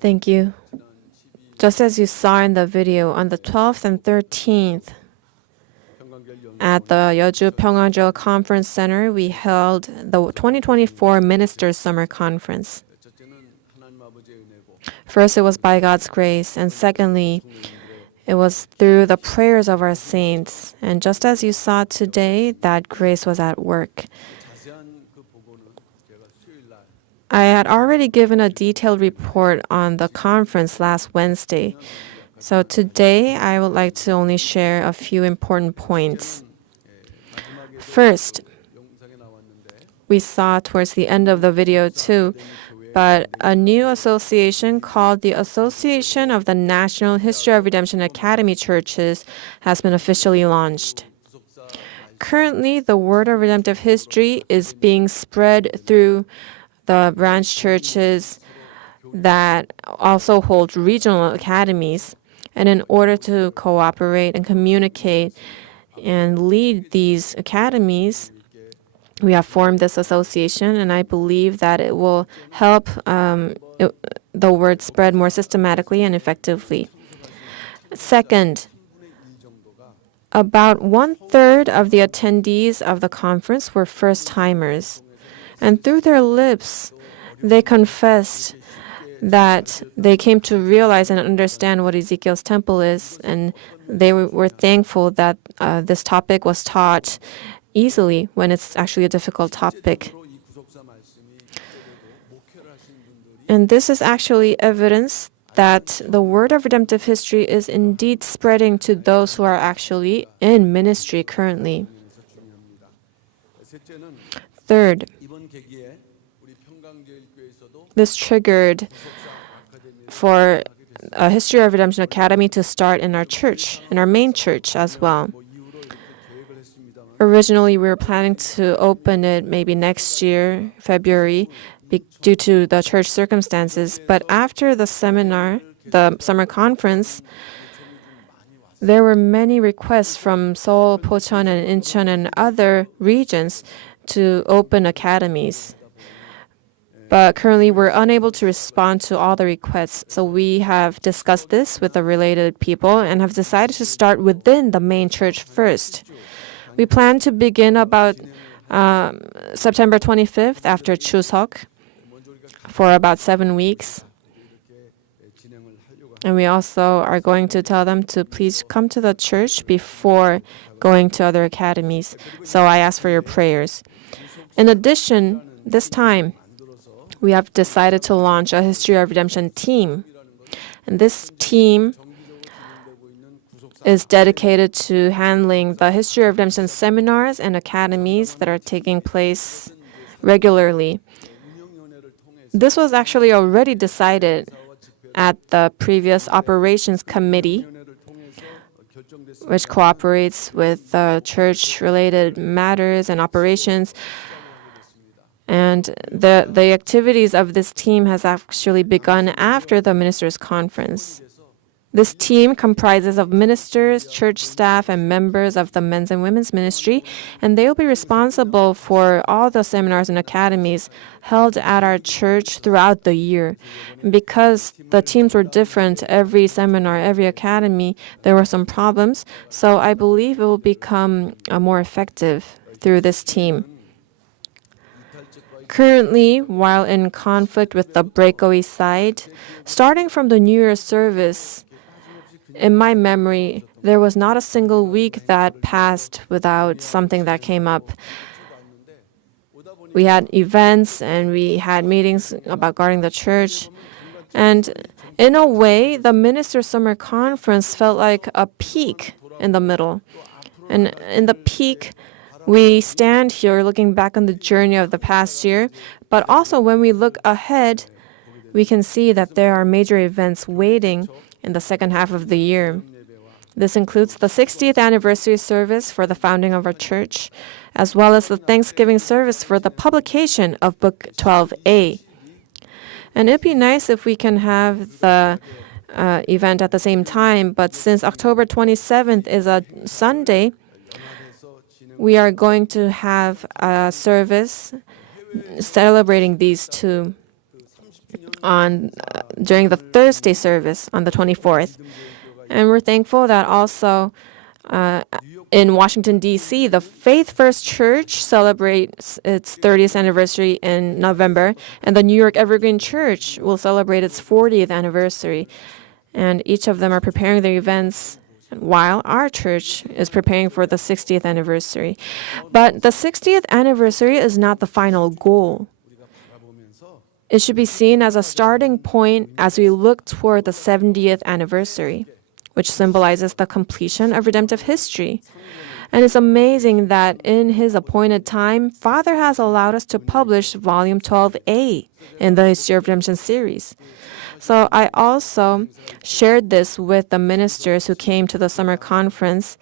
Thank you. Just as you saw in the video, on the 12th and 13th, at the Yeoju Pyungkang Conference Center, we held the 2024 Ministers Summer Conference. First, it was by God's grace, and secondly, it was through the prayers of our saints. And just as you saw today, that grace was at work. I had already given a detailed report on the conference last Wednesday. So today, I would like to only share a few important points. First, we saw towards the end of the video too, but a new association called the Association of the National History of Redemption Academy Churches has been officially launched. Currently, the word of redemptive history is being spread through the branch churches that also hold regional academies. And in order to cooperate and communicate and lead these academies, we have formed this association, and I believe that it will help the word spread more systematically and effectively. Second, about 1/3 of the attendees of the conference were first-timers. And through their lips, they confessed that they came to realize and understand what Ezekiel's temple is, and they were thankful that this topic was taught easily when it's actually a difficult topic. And this is actually evidence that the word of redemptive history is indeed spreading to those who are actually in ministry currently. Third, this triggered for a History of Redemption Academy to start in our church, in our main church as well. Originally, we were planning to open it maybe next year, February, due to the church circumstances. But after the seminar, the summer conference, there were many requests from Seoul, Pocheon, and Incheon and other regions to open academies. But currently, we're unable to respond to all the requests. So we have discussed this with the related people and have decided to start within the main church first. We plan to begin about September 25th after Chuseok for about 7 weeks. And we also are going to tell them to please come to the church before going to other academies. So I ask for your prayers. In addition, this time, we have decided to launch a History of Redemption team. And this team is dedicated to handling the History of Redemption seminars and academies that are taking place regularly. This was actually already decided at the previous operations committee, which cooperates with church-related matters and operations. And the activities of this team has actually begun after the ministers' conference. This team comprises of ministers, church staff, and members of the men's and women's ministry, and they will be responsible for all the seminars and academies held at our church throughout the year. And because the teams were different, every seminar, every academy, there were some problems, so I believe it will become more effective through this team. Currently, while in conflict with the breakaway side, starting from the New Year's service, in my memory, there was not a single week that passed without something that came up. We had events and we had meetings about guarding the church. And in a way, the Ministers' Summer Conference felt like a peak in the middle. And in the peak, we stand here looking back on the journey of the past year, but also when we look ahead, we can see that there are major events waiting in the second half of the year. This includes the 60th anniversary service for the founding of our church, as well as the Thanksgiving service for the publication of Book 12a. And it'd be nice if we can have the event at the same time, but since October 27th is a Sunday, we are going to have a service celebrating these two. during the Thursday service on the 24th. And we're thankful that also in Washington, D.C., the Faith First Church celebrates its 30th anniversary in November, and the New York Evergreen Church will celebrate its 40th anniversary. And each of them are preparing their events while our church is preparing for the 60th anniversary. But the 60th anniversary is not the final goal. It should be seen as a starting point as we look toward the 70th anniversary, which symbolizes the completion of redemptive history. And it's amazing that in His appointed time, Father has allowed us to publish Volume 12A in the History of Redemption series. So I also shared this with the ministers who came to the summer conference.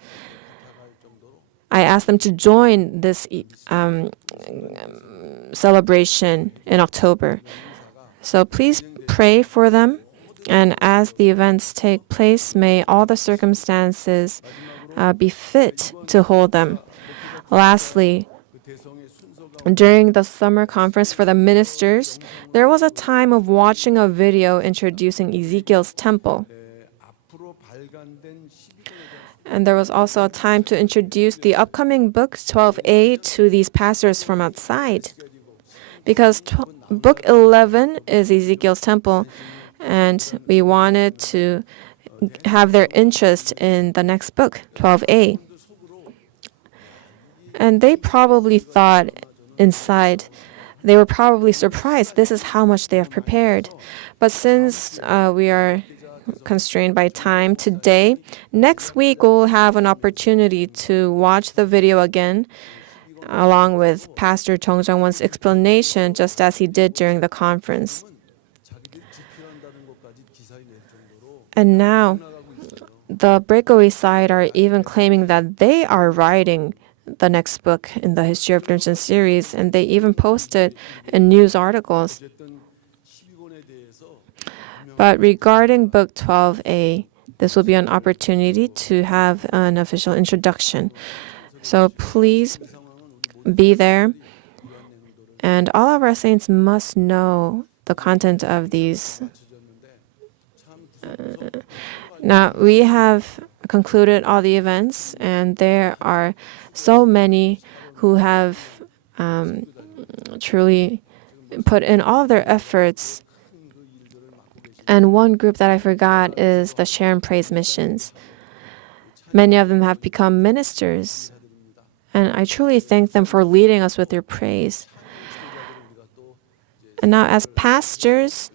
I asked them to join this celebration in October. So please pray for them. And as the events take place, may all the circumstances be fit to hold them. Lastly, during the summer conference for the ministers, there was a time of watching a video introducing Ezekiel's temple. And there was also a time to introduce the upcoming book 12A to these pastors from outside. Because book 11 is Ezekiel's temple, and we wanted to have their interest in the next book, 12A. And they probably thought inside, they were probably surprised. This is how much they have prepared. But since we are constrained by time today, next week we'll have an opportunity to watch the video again, along with Pastor Chung Jung-won's explanation, just as he did during the conference. And now, the breakaway side are even claiming that they are writing the next book in the History of Redemption series, and they even posted in news articles. But regarding book 12A, this will be an opportunity to have an official introduction. So please be there. And all of our saints must know the content of these. Now, we have concluded all the events, and there are so many who have truly put in all of their efforts. And one group that I forgot is the Share and Praise missions. Many of them have become ministers, and I truly thank them for leading us with their praise. And now, as pastors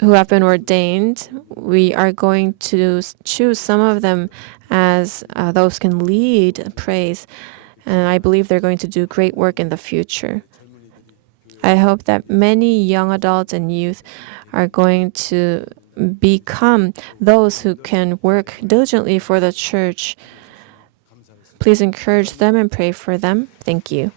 who have been ordained, we are going to choose some of them as those who can lead praise. And I believe they're going to do great work in the future. I hope that many young adults and youth are going to become those who can work diligently for the church. Please encourage them and pray for them. Thank you.